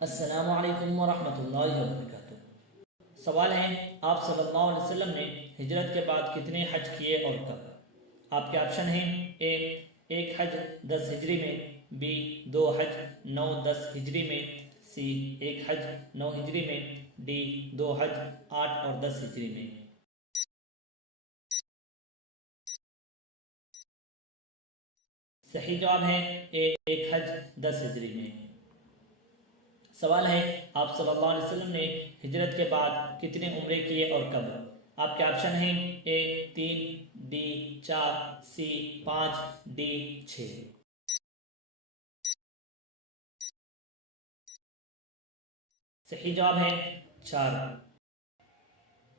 अस्सलामु अलैकुम वरहमतुल्लाहि वबरकातुहू। सवाल है, आप सल्लल्लाहु अलैहि वसल्लम ने हिजरत के बाद कितने हज किए और कब? आपके ऑप्शन हैं: ए एक हज 10 हिजरी में, बी 2 हज 9-10 हिजरी में, सी 1 हज 9 हिजरी में, डी 2 हज 8 और 10 हिजरी में। सही जवाब है ए 1 हज 10 हिजरी में। सवाल है, आप सल्लल्लाहु अलैहि वसल्लम ने हिजरत के बाद कितने उम्रे किए और कब? आपके ऑप्शन हैं: ए 3, डी 4, सी 5, डी 6। सही जवाब है 4।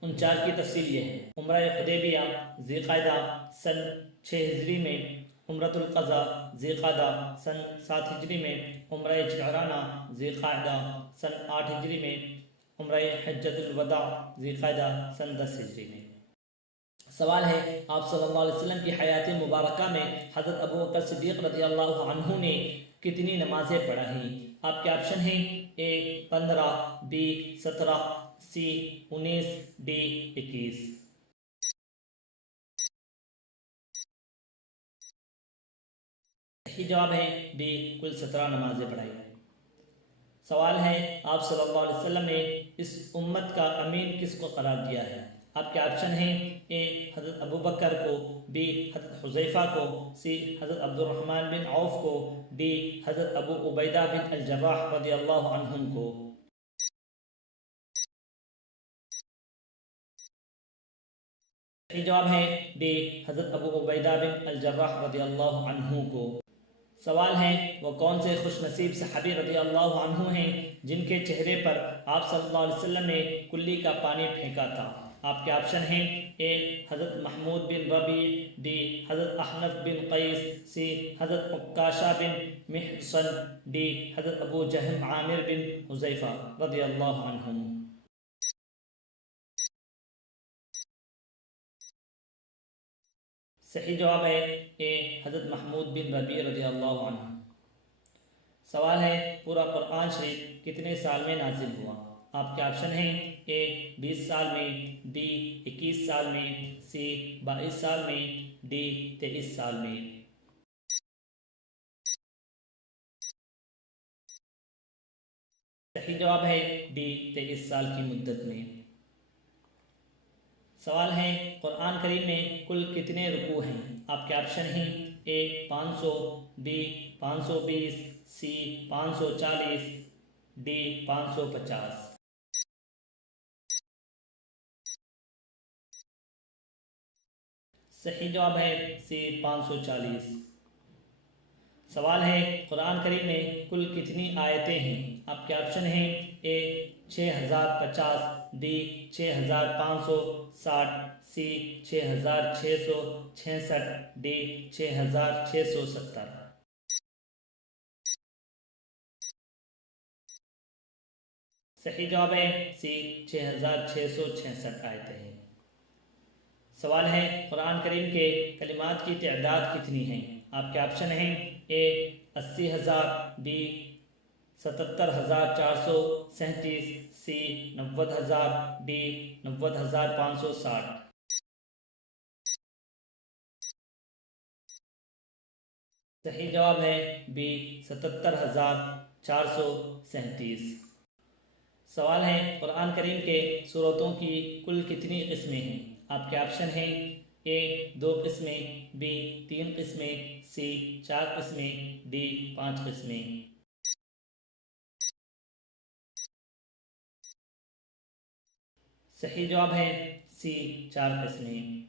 उन 4 की तफसील ये है: उम्रा हुदैबिया ज़िलक़ादा सन 6 हिजरी में, उम्रतुल क़ज़ा ज़िलक़ादा सन 7 हिजरी में, उम्रा जिअराना ज़िलक़ादा सन 8 हिजरी में, उम्रा हज्जतुल वदा ज़िलक़ादा सन 10 हिजरी में। सवाल है, आप सल्लल्लाहु अलैहि वसल्लम की हयात मुबारका में हज़रत अबू बकर सिद्दीक़ रज़ियल्लाहु अन्हु ने कितनी नमाज़ें पढ़ाईं? आपके ऑप्शन हैं: ए 15, बी 17, सी 19, डी 21। सही जवाब है बी कुल 17 नमाजें पढ़ाई। सवाल है, आप सल्लल्लाहु अलैहि वसल्लम ने इस उम्मत का अमीन किसको करार दिया है? आपके ऑप्शन हैं: ए हज़रत अबू बकर को, बी हज़रत हुज़ैफ़ा को, सी हज़रत अब्दुर्रहमान बिन औफ को, डी हज़रत अबू उबैदा बिन अल जर्राह रज़ियल्लाहु अन्हुम को। सही जवाब है डी हज़रत अबू उबैदा बिन अल जर्राह रज़ियल्लाहु अन्हु को। सवाल है, वो कौन से खुशनसीब सहाबी रज़ियल्लाहु अन्हु हैं जिनके चेहरे पर आप सल्लल्लाहु अलैहि वसल्लम ने कुल्ली का पानी फेंका था? आपके ऑप्शन हैं: ए हज़रत महमूद बिन रबी, डी हज़रत अहनफ बिन कैस, सी हज़रत उक्काशा बिन मिहसन, डी हज़रत अबू जहम आमिर बिन हुज़ैफ़ा रज़ियल्लाहु अन्हुम। सही जवाब है ए हज़रत महमूद बिन रबी रज़ियल्लाहु अन्हु। सवाल है, पूरा कुरान शरीफ कितने साल में नाजिल हुआ? आपके ऑप्शन हैं: ए 20 साल में, बी 21 साल में, सी 22 साल में, डी 23 साल में। सही जवाब है डी 23 साल की मुद्दत में। सवाल है, कुरान करीम में कुल कितने रुकू हैं? आपके ऑप्शन हैं: ए 500, बी 520, सी 540, डी 550। सही जवाब है सी 540। सवाल है, कुरान करीम में कुल कितनी आयतें हैं? आपके ऑप्शन हैं: ए 6050, बी 6560, सी 6666, डी 6670। सही जवाब है सी 6666 आयतें हैं। सवाल है, कुरान करीम के कलिमात की तादाद कितनी हैं? आपके ऑप्शन हैं: ए 80,000, बी 77,437, सी 90,000, डी 90,560। सही जवाब है बी 77,437। सवाल है, कुरान करीम के सूरतों की कुल कितनी किस्में हैं? आपके ऑप्शन हैं: ए 2 किस्में, बी 3 किस्में, सी 4 किस्में, डी 5 किस्में। सही जवाब है सी 4 किस्में।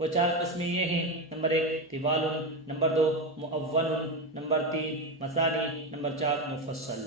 वो 4 किस्में ये हैं: नंबर 1 तिवालुन, नंबर 2 मुअव्वनुन, नंबर 3 मसानी, नंबर 4 मुफस्सल।